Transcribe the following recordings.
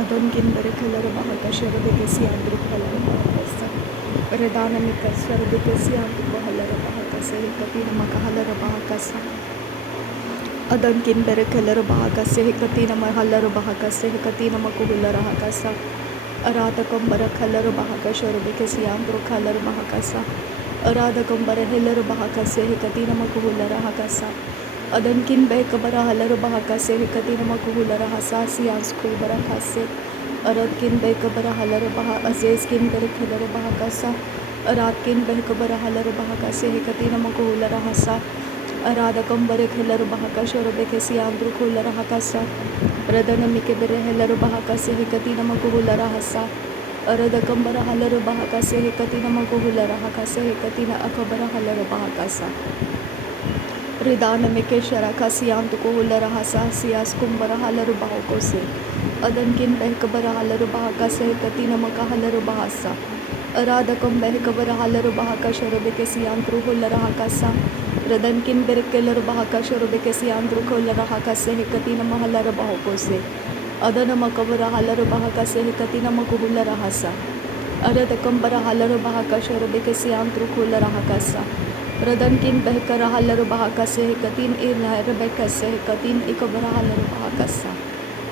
Adonkin berekeler bahakasha rebekesi andru khalar bahakasa. Redana mikasha rebekesi andru bahalar bahakasa. Hekatina makahalar bahakasa. Adonkin berekeler bahakasa. Hekatina mahalar bahakasa. Hekatina makuhular bahakasa. Aradakam berekeler bahakasha rebekesi andru khalar bahakasa. Aradakam berekeler bahakasa. Hekatina makuhular bahakasa. Adonkin bekabara halar bahakasa. Hekatina makuhular bahakasa. Siyansku barakasa. Aradkin bekabara halar baha azizkin berekeler bahakasa. Aradkin bekabara halar bahakasa. Hekatina makuhular bahakasa. Aradakam berekeler bahakasha rebekesi andru khular bahakasa. Radana mike berekeler bahakasa. Hekatina makuhular bahakasa. Aradakam bara halar bahakasa. Hekatina makuhular bahakasa. Hekatina akabara halar bahakasa. Ridana meke sharaka siyantu kuhular bahakasa. Siyas kumbara halar bahakose. Adankin behkabara halar bahakasa. Hekatina makahalar bahasa. Aradakam behkabara halar bahakasha rebekesi andru khular bahakasa. Radankin berekeler bahakasha rebekesi andru khular bahakasa. Hekatina mahalar bahakose. Adana makabara halar bahakasa. Hekatina makuhular bahasa. Aradakam bara halar bahakasha rebekesi andru khular bahakasa. Radankin behkara halar bahakasa. Hekatin irna rebekasa. Hekatin ikabara halar bahakasa.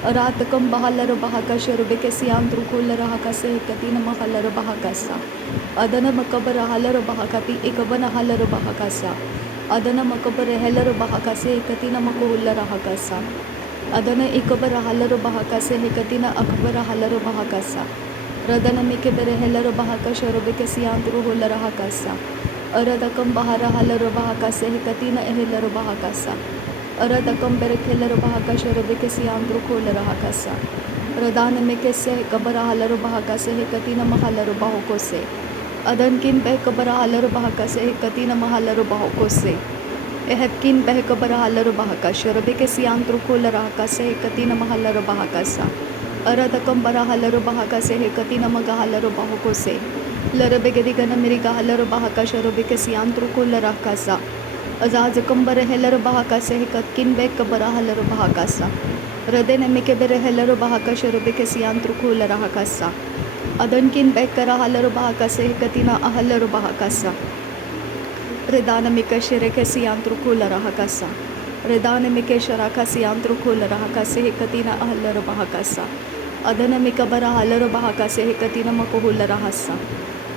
Aradakam bahalar bahakasha rebekesi andru khular bahakasa. Hekatina mahalar bahakasa. Adana makabara halar bahakati ikabana halar bahakasa. Adana makabara halar bahakasa. Hekatina makuhular bahakasa. Adana ikabara halar bahakasa. Hekatina akbara halar bahakasa. Radana mikebere halar bahakasha rebekesi andru khular bahakasa. Aradakam bahara halar bahakasa. Hekatina halar bahakasa. Aradakam berekeler bahakasha rebekesi andru khular bahakasa. Radana mikese kabara halar bahakasa. Hekatina mahalar bahakose. Adankin behkabara halar bahakasa. Hekatina mahalar bahakose. Ehepkin behkabara halar bahakasha rebekesi andru khular bahakasa. Hekatina mahalar bahakasa. Aradakam bara halar bahakasa. Hekatina magahalar bahakose. Larabegedi gana miriga halar bahakasha rebekesi andru khular bahakasa. Azazakam bara halar bahakasa. Hekatkin behkabara halar bahakasa. Radene mikebere halar bahakasha rebekesi andru khular bahakasa. Adankin bekara halar bahakasa. Hekatina ahalar bahakasa. Redana mikasha rekesi andru khular bahakasa. Redana mikesha rakasi andru khular bahakasa. Hekatina ahalar bahakasa. Adana mikabara halar bahakasa. Hekatina makuhular bahasa.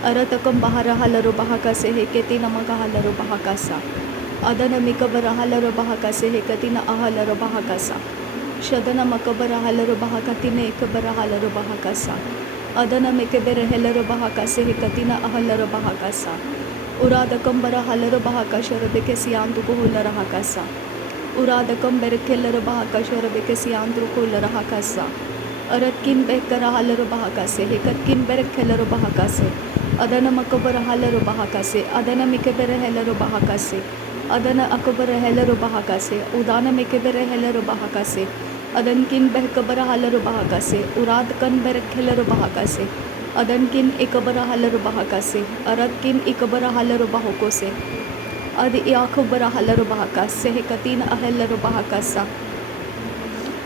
Aratakam bahara halar bahakasa. Hekatina magahalar bahakasa. Adana mikabara halar bahakasa. Hekatina ahalar bahakasa. Shadana makabara halar bahakatina ikabara halar bahakasa. Adana mikebere halar bahakasa. Hekatina ahalar bahakasa. Uradakam bara halar bahakasha rebekesi andru khular bahakasa. Uradakam berekeler bahakasha rebekesi andru khular bahakasa. Aradkin bekara halar bahakasa. Hekatkin berekeler bahakasa. Adana makabara halar bahakasa. Adana mikebere halar bahakasa. Adana akabara halar bahakasa. Udana mikebere halar bahakasa. Adankin behkabara halar bahakasa. Uradkan berekeler bahakasa. Adankin ikabara halar bahakasa. Aradkin ikabara halar bahakose. Adi yakabara halar bahakasa. Hekatina ahalar bahakasa.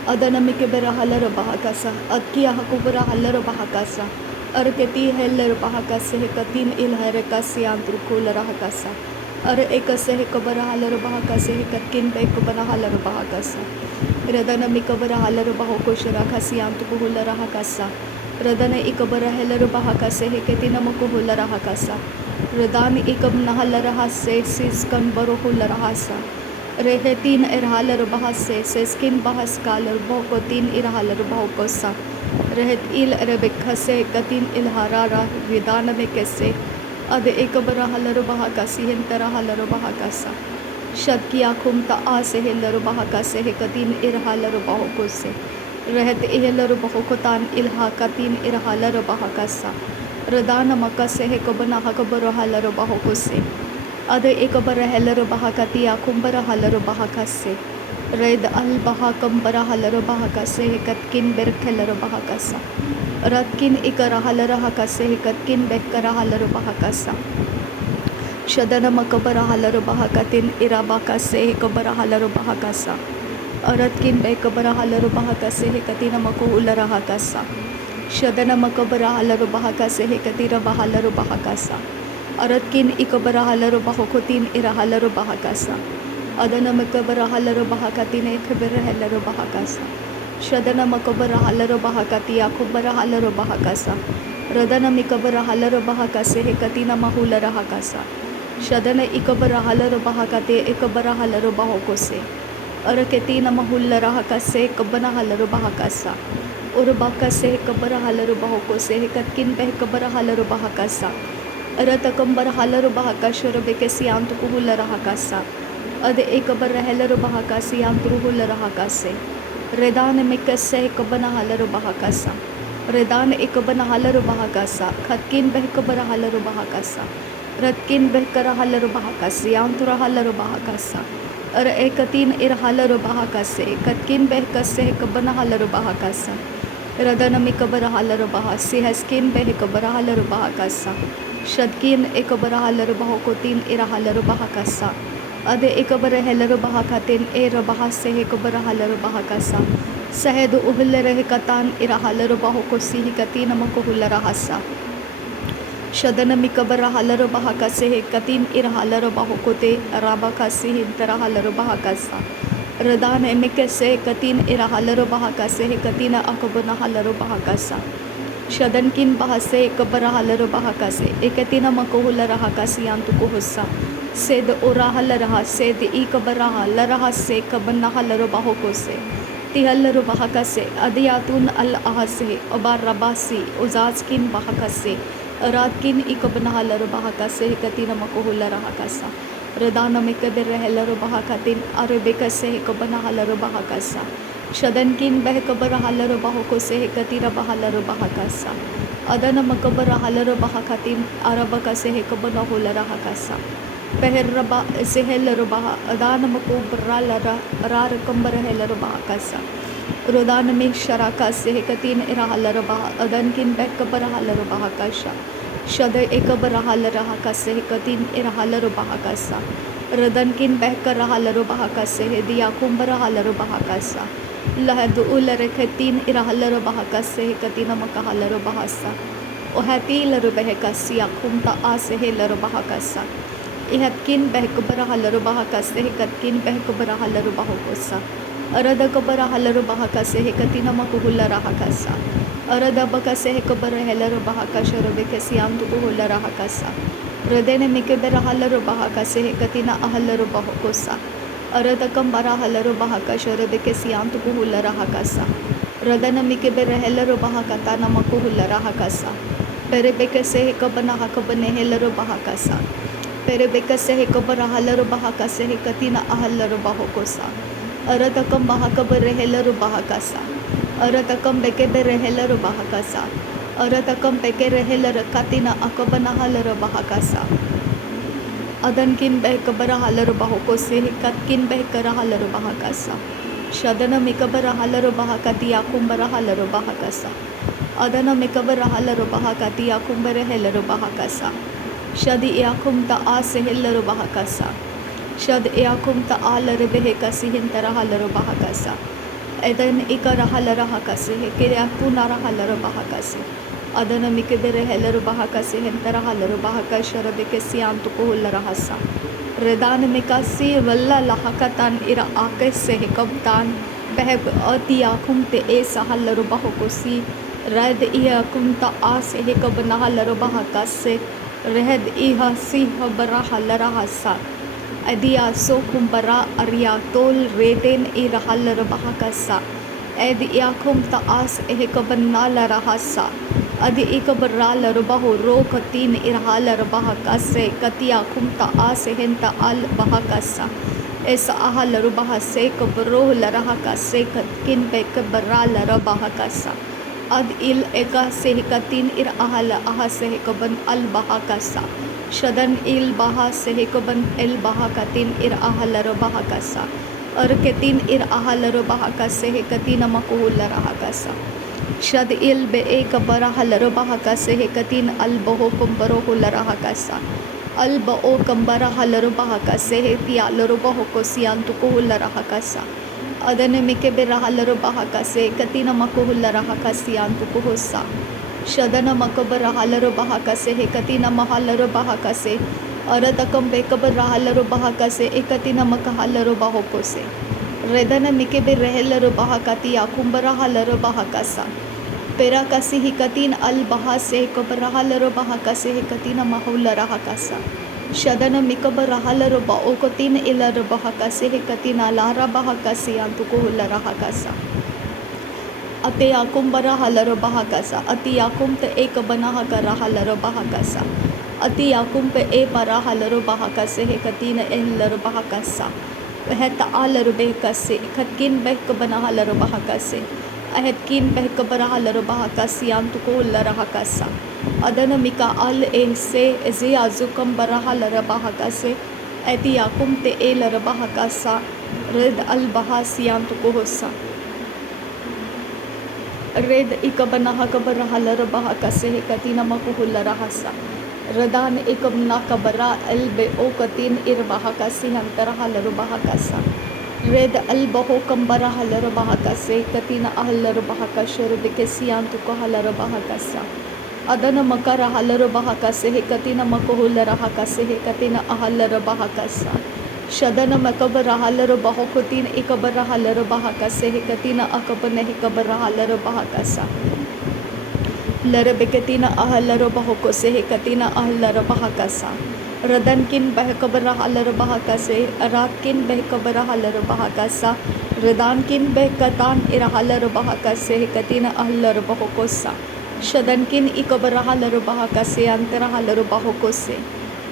Adana mikebera halar bahakasa. Adkiya hakubara halar bahakasa. Arketi halar bahakasa. Hekatin ilharekasi andru khular bahakasa. Ar ekase hekabara halar bahakasa. Hekatkin bekabara halar bahakasa. Radana mikabara halar bahakosha rakasi andru khular bahakasa. Radana ikabara halar bahakasa. Heketina makuhular bahakasa. Radani ikab nahalar bahasa. Siskan baruhular bahasa. Rehetin irhalar bahase. Seskin bahas kalar bahokotin irhalar bahokosa. Rehet il rebekase katin ilharara vidana mekese. Ade ekabara halar bahakasi hentara halar bahakasa. Shadkiya kumta ase halar bahakase hekatin irhalar bahokose. Rehet ihlar bahokotan ilhakatin irhalar bahakasa. Radana makase hekabana hakabara halar bahokose. Ade ekabara halar bahakati akumbara halar bahakase. Red al bahakam bara halar bahakase. Hekatkin berkelar bahakasa. Radkin ikara halar bahakase. Hekatkin bekara halar bahakasa. Shadana makabara halar bahakatin irabakase. Hekabara halar bahakasa. Aratkin Bekabara Halarubahaka Sehikatina Makuhula Rahakasa. Shadana Makabara Halarubahaka Sehikatira Bahalarubahakasa. Aratkin Ikabara Halarubahokutin Irahalarubahakasa. Adana Makabara Halarubahakatin Ekabara Halarubahakasa. Shadana Makabara Halarubahakati Akubara Halarubahakasa. Radana Mikabara Halarubahaka Sehikatina Mahula Rahakasa. Shadana Ikabara Halarubahakate Ekabara Halarubahokose. Araketina Mahulla Rahakase Kabana Halarubahakasa. Urubakase Kabara Halarubahokose Hekatkin Behkabara Halarubahakasa. Aratakambara Halarubahaka Shurabekesi Antukuhula Rahakasa. Ade Ekabara Halarubahakasi Antruhula Rahakase. Redana Mikase Kabana Halarubahakasa. Redan Ekabana Halarubahakasa. Katkin Behkabara Halarubahakasa. Ratkin Behkara Halarubahakasi Antura Halarubahakasa. Ekatin Irhalarubahakase. Katkin Behkase Kabana Halarubahakasa. Radana Mikabara Halarubahasi Haskin Behkabara Halarubahakasa. Shadkin Ekabara Halarubahokotin Irahalarubahakasa. Ade Ekabara Halarubahakatin Erabahase Hekabara Halarubahakasa. Sahedu Uhulere Katan Irahalarubahokosihi Katina Makuhularahasa. Shadana Mikabara Halarubahakase Katin Irahalarubahokute Arabakasi Tarahalarubahakasa. Radana Emikase Katin Irahalarubahakase Katina Akabana Halarubahakasa. Shadankin Bahase Kabara Halarubahakase Ekatina Makuhula Rahakasi Antukuhusa. Sed Urahalaraha Sed Ikabaraha Larahase Kabana Halarubahokose. Tihalarubahakase Adiyatun Al Ahase Obar Rabasi Uzazkin Bahakase. Aratkin Ikabana Halarubahakase Katina Makuhula Rahakasa. Radana Mikabir Halarubahakatin Arabekase Kabana Halarubahakasa. Shadankin Behkabara Halarubahokose Katira Bahalarubahakasa. Adana Makabara Halarubahakatin Arabakase Hekabana Hularahakasa. Peherraba Sehellarubaha Adana Makubra Lara Rarakambara Hellarubahakasa. Rodana Misharaka Sehekatin Irahalarabaha Adankin Bekabara Halarubahakasha. Shada Ekabara Halarahakase Hekatin Irahalarubahakasa. Radankin Bekara Halarubahakase Hedia Kumbara Halarubahakasa. Lahadu Ulareketin Irahalarubahakase Hekatina Makahalarubahasa. Ohati Larubahakasia Kumta Asehe Larubahakasa. Ihatkin Behkabara Halarubahakase Hekatkin Behkabara Halarubahokosa. Arada Kabara Halarubahakase Hekatina Makuhula Rahakasa. Arada Bakase Hekabara Helarubahakasha Robekasiam Tukuhula Rahakasa. Radene Mikabara Halarubahakase Hekatina Ahalarubahokosa. Arada Kambara Halarubahakasha Robekasiam Tukuhula Rahakasa. Radana Mikabara Helarubahakatana Makuhula Rahakasa. Perebekase Hekabana Hakabane Helarubahakasa. Perebekase Hekabara Halarubahakase Hekatina Ahalarubahokosa. Aratakam Bahakabare Helarubahakasa. Aratakam Bekebere Helarubahakasa. Aratakam Bekere Helarakatina Akabana Halarubahakasa. Adankin Behkabara Halarubahokose Katkin Behkara Halarubahakasa. Shadana Mikabara Halarubahakati Akumbara Halarubahakasa. Adana Mikabara Halarubahakati Akumbere Helarubahakasa. Shadi Yakumta Ase Helarubahakasa. Shad Yakumta Alarabehekasi Hintara Halarubahakasa. Edan Ikara Halarahakasi Hekiriapunara Halarubahakasi. Adana Mikabere Helarubahakasi Hintara Halarubahaka Sharabekasi Antukuhularahasa. Redan Mikasi Valla Lahakatan Ira Akase Hekabtan Beheb Atiakumte Esa Halarubahokosi. Red Iakumta Ase Hekabana Halarubahakase. Rehed Iha Siha Baraha Larahasa. Adia so kumbara Aria tol reten Irahalarabahakasa. Ed Yakumta As Ehekabanala Rahasa. Adi Ikabarala Rubaho Rokatin Irahalarabahakase Katia Kumta As Henta Al Bahakasa. Esa Ahalarubahase Kabro Larahakase Katkin Bekabarala Rabahakasa. Ad il Eka Sehikatin Irahala Ahasehekaban Al Bahakasa. Shadan il Baha Sehekaban El Bahakatin Irahalarabahakasa. Arketin Irahalarabahakase Hekatina Makuhularahakasa. Shad il Be Ekabara Halarabahakase Hekatin Al Baho Kumbaro Hularahakasa. Al Bao Kambara Halarabahakase Hetia Larubahokosian Tukuhularahakasa. Adana mikebera halaro bahakase katina makuhula rahakasiantu kuhusa. Shadana makabara halaro bahakase he katina mahalaro bahakase. Aradakam bekabara halaro bahakase ekatina makahalaro bahokose. Redana mikebe rehelaro bahakati akumbara halaro bahakasa. Pera kasi hikatin al bahase kabara halaro bahakase he katina mahula rahakasa. Shadana mikabara halaro baokotin ilar bahakase he katina lara bahakasi antukuhula rahakasa. Ate akumbara halaro bahakasa. Ati akum te ek banahakara halaro bahakasa. Ati akum pe e para halaro bahakase he katina ehlar bahakasa. Veh ta'alaro behkase khatkin behk banahalaro bahakase. Ahetkin behk barahalaro bahakasi antukuhula rahakasa. Adana mika al ehse eze azukam barahalara bahakase. Ati akum te elar bahakasa. Red al bahasi antukuhusa. Red ikabanaha kabarahalara bahakase he katina makuhula rahasa. Radan ikabna kabara elbe o katin irbahakasi hantarahalara bahakasa. Red albaho kambara halara bahakase katina ahalara bahakashar bikesi antukuhalara bahakasa. Adana makara halara bahakase he katina makuhula rahakase he katina ahalara bahakasa. Shadana makabara halara bahokutin ikabara halara bahakase he katina akabane he kabara halara bahakasa. Lara bekatina ahalara bahokose he katina ahalara bahakasa. Radankin behkabara halara bahakase. Aratkin behkabara halara bahakasa. Radankin behkatan irahalara bahakase he katina ahalara bahokosa. Shadankin ikabara halara bahakase antara halara bahokose.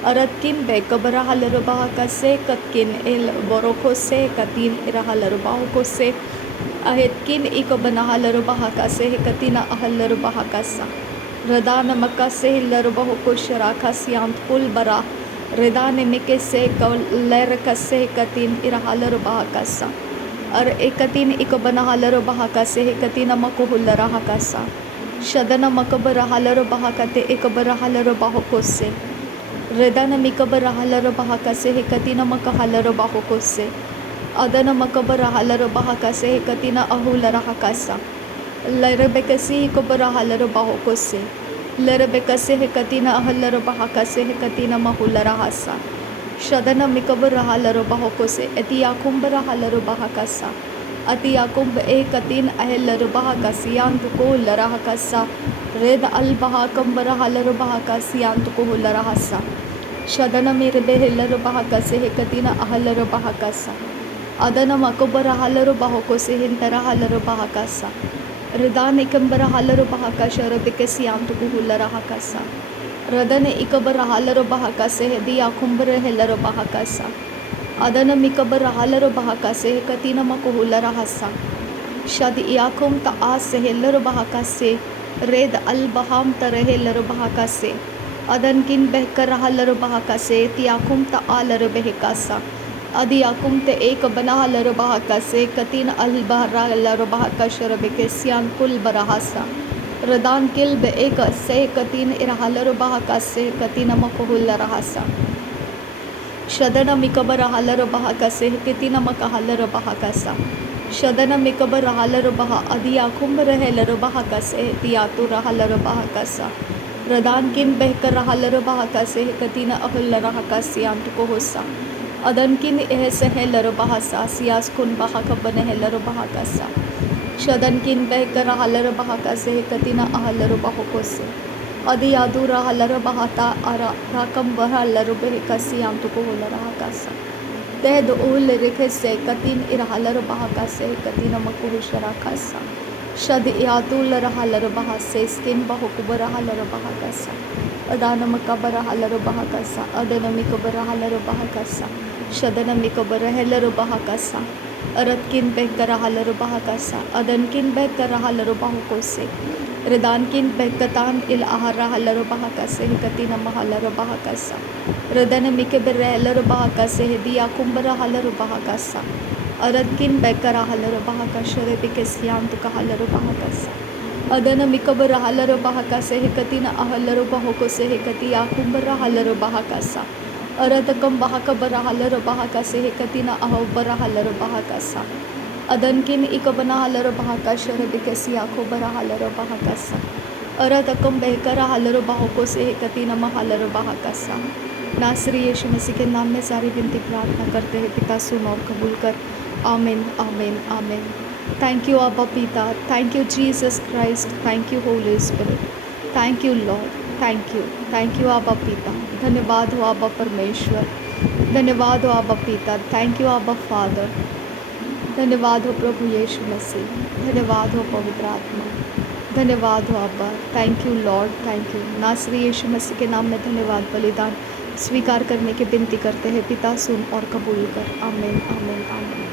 Aratkin bekabara halara bahakase katkin el borokose katin irahalara bahokose. Ahetkin ikabana halara bahakase he katina ahalara bahakasa. Radana makase hilar bahokosha rakasi antkul bara. Redane mikese kaler kase katin irahalara bahakasa. Ar ekatin ikabana halara bahakase he katina makuhula rahakasa. Shadana makabara halara bahakate ekabara halara bahokose. Redana mikabara halara bahakase he katina makahalara bahokose. Adana makabara halara bahakase he katina ahula rahakasa. Larabekasi kabara halara bahokose. Larabekase he katina ahalara bahakase he katina mahula rahasa. Shadana mikabara halara bahokose. Eti akumbara halara bahakasa. Ati akumb e katin ahelara bahakasi antuko larahakasa. Red al bahakambara halara bahakasi antuko larahasa. Shadana mirbe hilara bahakase he katina ahalara bahakasa. Adana makabara halara bahokose hintara halara bahakasa. Radane ikambara halara bahakasha rabikasi antukuhula rahakasa. Radane ikabara halara bahakase hedi akumbara helara bahakasa. Adana mikabara halara bahakase he katina makuhula rahasa. Shadi iakum ta'as helara bahakase. Red al baham tarahelara bahakase. Adankin behkara halara bahakase tiakum ta'alara behekasa. Adi akum te ek banahalara bahakase katin al bahra halara bahakashara bekesian kul barahasa. Radan kil be ek se katin irahalara bahakase katina makuhula rahasa. Shadana mikabara halara bahakase katina makahalara bahakasa. Shadana mikabara halara baha adi akum rehelara bahakase tiatura halara bahakasa. Radan kin behkara halara bahakase katina ahulla rahakasi antukuhusa. Adankin ehse helar bahasa siyas kun bahakabane helar bahakasa. Shadankin behkara halar bahakase katina ahalar bahokose. Adi adura halar bahata ara rakam bahalar behkasi antukuhula rahakasa. Ted ul rekese katin irahalar bahakase katina makuhusha rakasa. Shad iatul halar bahase skin bahokubara halar bahakasa. Adana makabara halar bahakasa. Adana mikabara halar bahakasa. Shadana mikabara helar bahakasa. Aratkin behkara halar bahakasa. Adankin behkara halar bahokose. Redankin behkatan il ahara halar bahakase katina mahalar bahakasa. Redana mikabara helar bahakase hediya kumbara halar bahakasa. Aratkin behkara halar bahakasha rebikesiantuka halar bahakasa. Adana mikabara halar bahakase katina ahalar bahokose katiya kumbara halar bahakasa. Aradakam bahakabara halara bahakase he katina ahobara halara bahakasa. अदनकिन इकबना हलर बहाका शरद कैसी आँखों बरा huller बहाकसा अरदकम बहकर huller बाहों से कती नमा हलर बहाकसा। नासरी यीशु मसीह के नाम में सारी विनती प्रार्थना करते हैं पिता, सुन और कबूल कर। आमीन आमीन आमीन। थैंक यू आबा पिता, thank you Jesus Christ, thank you Holi spirit, thank you Lord, thank you आबा पिता। धन्यवाद हो आबा परमेश्वर, धन्यवाद हो आबा पिता, थैंक यू आबा फादर, धन्यवाद हो प्रभु यीशु मसीह, धन्यवाद हो पवित्र आत्मा, धन्यवाद हो आबा। Thank you Lord, thank you. नासरी यीशु मसीह के नाम में धन्यवाद बलिदान स्वीकार करने की विनती करते हैं पिता, सुन और कबूल कर। आमीन आमीन आमीन।